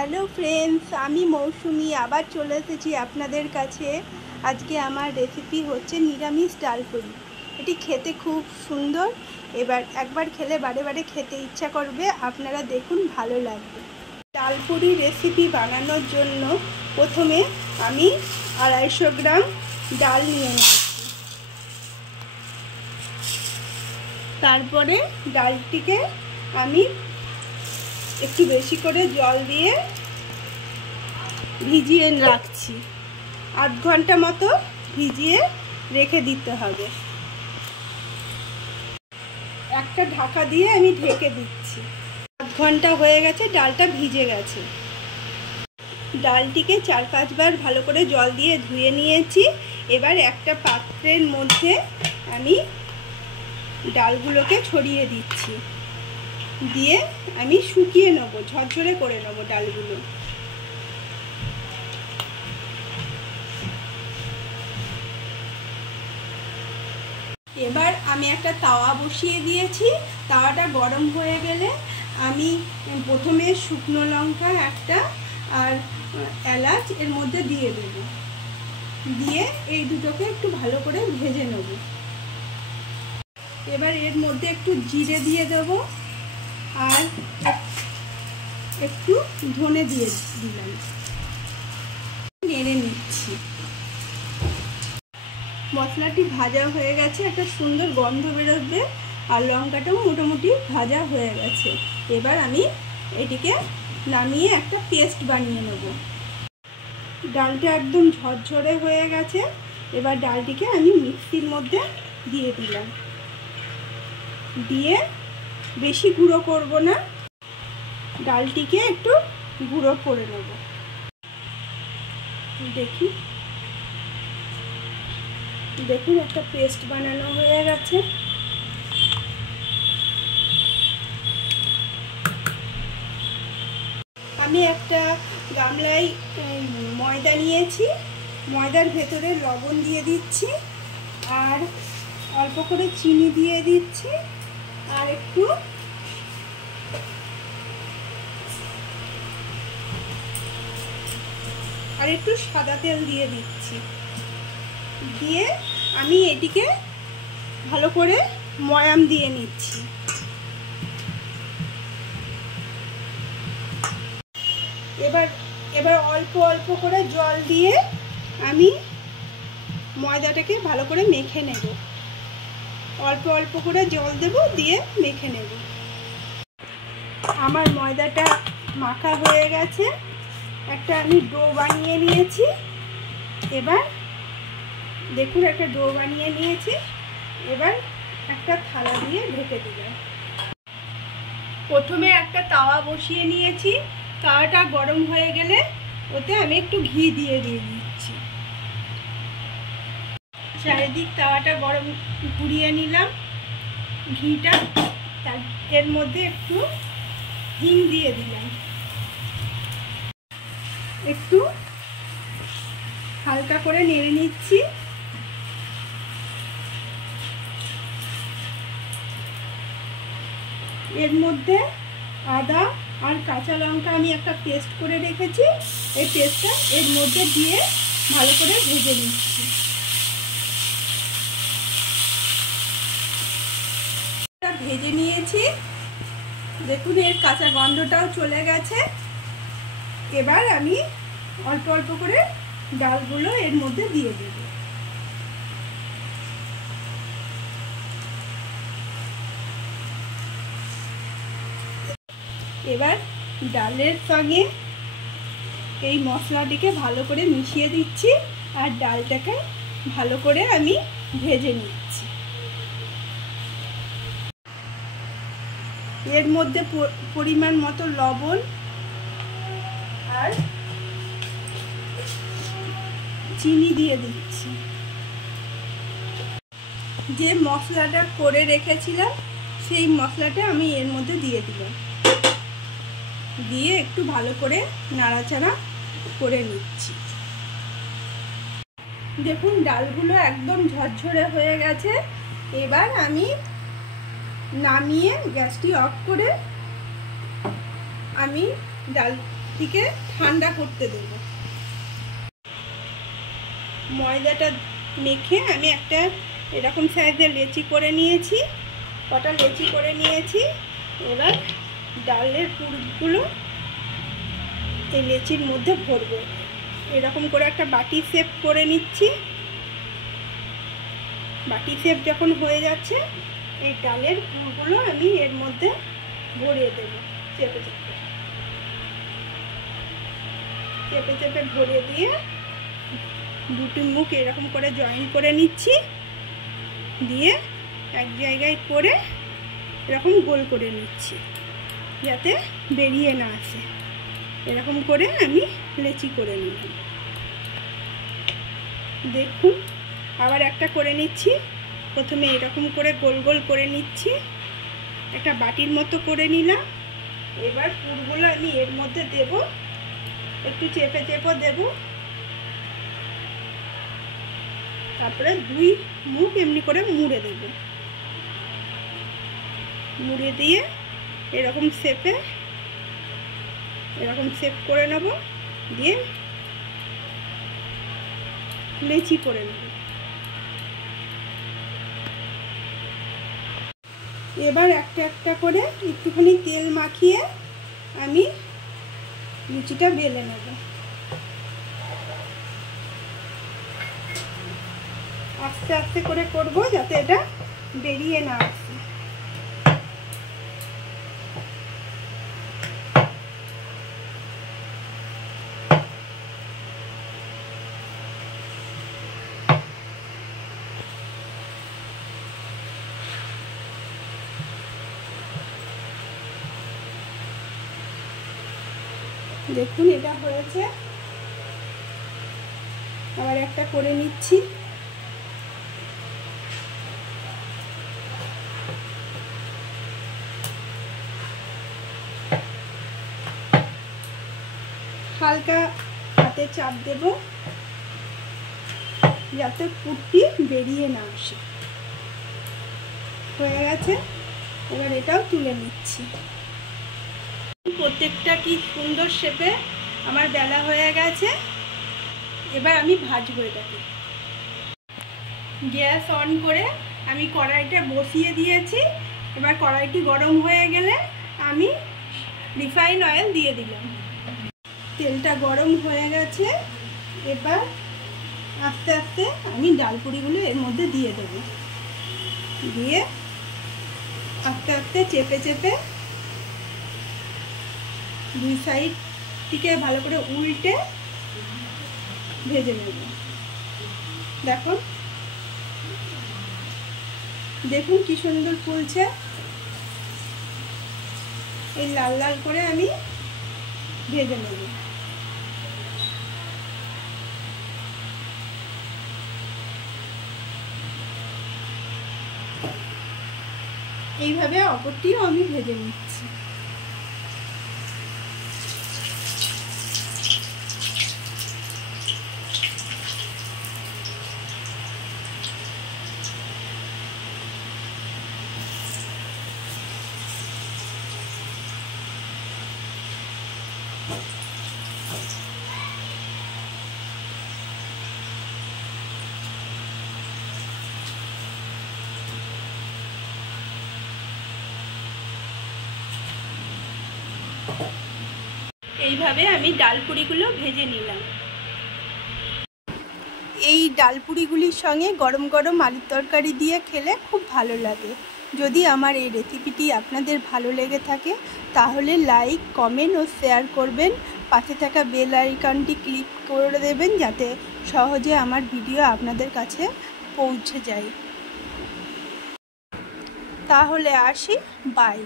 Hello friends, আমি মৌসুমি আবার চলে এসেছি আপনাদের কাছে। আজকে আমার রেসিপি হচ্ছে নিরামিষ ডালপুরি। এটি খেতে খুব সুন্দর, এবার একবার খেলে বারে বারে খেতে ইচ্ছা করবে। আপনারা দেখুন, ভালো লাগবে। ডালপুরি রেসিপি বানানোর জন্য প্রথমে আমি 250 গ্রাম ডাল নিয়ে নিয়েছি। তারপরে ডালটিকে আমি একটু বেশি করে জল দিয়ে ভিজিয়ে রাখছি। 8 ঘন্টা মতো ভিজিয়ে রেখে দিতে হবে। একটা ঢাকা দিয়ে আমি ঢেকে দিচ্ছি। 8 ঘন্টা হয়ে গেছে, ডালটা ভিজে গেছে। ডালটিকে 4-5 বার ভালো করে জল দিয়ে ধুয়ে নিয়েছি। এবার একটা পাত্রের মধ্যে আমি ডালগুলোকে ছড়িয়ে দিচ্ছি, দিয়ে আমি শুকিয়ে নেব, ঝরঝরে করে নেব ডালগুলো। এবার আমি একটা তাওয়া বসিয়ে দিয়েছি। তাওয়াটা গরম হয়ে গেলে আমি প্রথমে শুকনো লঙ্কা একটা আর এলাচ এর মধ্যে দিয়ে দেব, দিয়ে এই দুটোকে একটু ভালো করে ভেজে নেব। এবার এর মধ্যে একটু জিরে দিয়ে দেব আর একটু ধনে দিয়ে দিলাম, নেড়ে নিচ্ছি। মশলাটি ভাজা হয়ে গেছে, একটা সুন্দর গন্ধ বেরোবে, আর লঙ্কাটাও মোটামুটি ভাজা হয়ে গেছে। এবার আমি এটিকে নামিয়ে একটা পেস্ট বানিয়ে নেব। ডালটা একদম ঝরঝরে হয়ে গেছে। এবার ডালটিকে আমি মিক্সির মধ্যে দিয়ে দিলাম, দিয়ে বেশি গুঁড়ো করব না, ডালটিকে একটু গুঁড়ো করে নেব। দেখুন একটা পেস্ট বানানো হয়ে গেছে। আমি একটা গামলায় ময়দা নিয়েছি, ময়দার ভেতরে লবণ দিয়ে দিচ্ছি, আর অল্প করে চিনি দিয়ে দিচ্ছি, আর একটু সাদা তেল দিয়ে দিচ্ছি। দিয়ে আমি এটিকে ভালো করে ময়াম দিয়ে নিচ্ছি। এবার অল্প অল্প করে জল দিয়ে আমি ময়দাটাকে ভালো করে মেখে নেব। অল্প অল্প করে জল দেব, দিয়ে মেখে নেব। আমার ময়দাটা মাখা হয়ে গেছে, একটা আমি ডো বানিয়ে নিয়েছি। এবার দেখুন একটা ডো বানিয়ে নিয়েছি। এবার একটা থালা দিয়ে ঢেকে দিলাম। প্রথমে একটা তাওয়া বসিয়ে নিয়েছি। তাওয়াটা গরম হয়ে গেলে ওতে আমি একটু ঘি দিয়ে দিচ্ছি। চারিদিক তাওয়াটা গরম ঘুরিয়ে নিলাম ঘিটা। এর মধ্যে একটু হিং দিয়ে দিলাম, একটু হালকা করে নেড়ে নিচ্ছি। এর মধ্যে আদা আর কাঁচা লঙ্কা আমি একটা পেস্ট করে রেখেছি, এই পেস্টটা এর মধ্যে দিয়ে ভালো করে ভেজে নিচ্ছি। ভেজে নিয়েছি, দেখুন এর কাঁচা গন্ধটাও চলে গেছে। এবার আমি অল্প অল্প করে ডালগুলো এর মধ্যে দিয়ে দেব। এবার ডালের সঙ্গে এই মশলাটিকে ভালো করে মিশিয়ে দিচ্ছি, আর ডালটাকে ভালো করে আমি ভেজে নিচ্ছি। এর মধ্যে পরিমাণ মতো লবণ আর চিনি দিয়ে দিচ্ছি। যে মশলাটা করে রেখেছিলাম সেই মশলাটা আমি এর মধ্যে দিয়ে দিলাম, দিয়ে একটু ভালো করে নাড়াচাড়া করে নিচ্ছি। দেখুন ডালগুলো একদম ঝরঝরে হয়ে গেছে। এবার আমি নামিয়ে গ্যাসটি অফ করে আমি থেকে ঠান্ডা করতে দেব। ময়দাটা মেখে আমি একটা এরকম সাইজের লেচি করে নিয়েছি, কটা লেচি করে নিয়েছি। এবার ডালের পুরগুলো এই লেচির মধ্যে ভরবো। এরকম করে একটা বাটি শেপ করে নিচ্ছি। বাটি শেপ যখন হয়ে যাচ্ছে, এই ডালের পুরগুলো আমি এর মধ্যে ভরিয়ে দেব। চেপে চেপে চেপে চেপে ভরিয়ে দিয়ে দুটি মুখ এরকম করে জয়েন করে নিচ্ছি। দিয়ে এক জায়গায় করে এরকম গোল করে নিচ্ছি যাতে বেরিয়ে না আসে। এরকম করে আমি লেচি করে নিলাম। দেখুন আবার একটা করে নিচ্ছি। প্রথমে এরকম করে গোল গোল করে নিচ্ছি, একটা বাটির মতো করে নিলাম। এবার পুরগুলো আমি এর মধ্যে দেব, একটু চেপে চেপে দেব। তারপরে দুই মুখ এমনি করে মুড়ে দেব। মুড়ে দিয়ে এরকম শেপে এরকম শেপ করে নেব, দিয়ে লেচি করে নেব। এবার একটা একটা করে একটুখানি তেল মাখিয়ে আমি লুচিটা বেলে নেব। আস্তে আস্তে করে করব যাতে এটা বেরিয়ে না আসে। দেখুন এটা হয়েছে। আবার একটা করে নিচ্ছি। হালকা হাতে চাপ দেব যাতে পুরটি বেরিয়ে না আসে। হয়ে গেছে। এবার এটাও তুলে নিচ্ছি। প্রত্যেকটা কি সুন্দর শেপে আমার বেলা হয়ে গেছে। এবার আমি ভাজবো এটাকে। গ্যাস অন করে আমি কড়াইটা বসিয়ে দিয়েছি। এবার কড়াইটি গরম হয়ে গেলে আমি রিফাইন অয়েল দিয়ে দিলাম। তেলটা গরম হয়ে গেছে। এবার আস্তে আস্তে আমি ডালপুরিগুলো এর মধ্যে দিয়ে দেব। দিয়ে আস্তে আস্তে চেপে চেপে দুই সাইড থেকে ভালো করে উল্টে ভেজে নেব। দেখুন কি সুন্দর ফুলছে। এই লাল লাল করে আমি ভেজে নেব। এইভাবে অপরটিও আমি ভেজে নিচ্ছি। এইভাবে আমি ডালপুরিগুলো ভেজে নিলাম। এই ডালপুরিগুলির সঙ্গে গরম গরম আলুর তরকারি দিয়ে খেলে খুব ভালো লাগে। যদি আমার এই রেসিপিটি আপনাদের ভালো লেগে থাকে তাহলে লাইক, কমেন্ট ও শেয়ার করবেন। পাশে থাকা বেল আইকনটি ক্লিক করে দেবেন যাতে সহজে আমার ভিডিও আপনাদের কাছে পৌঁছে যায়। তাহলে আসি, বাই।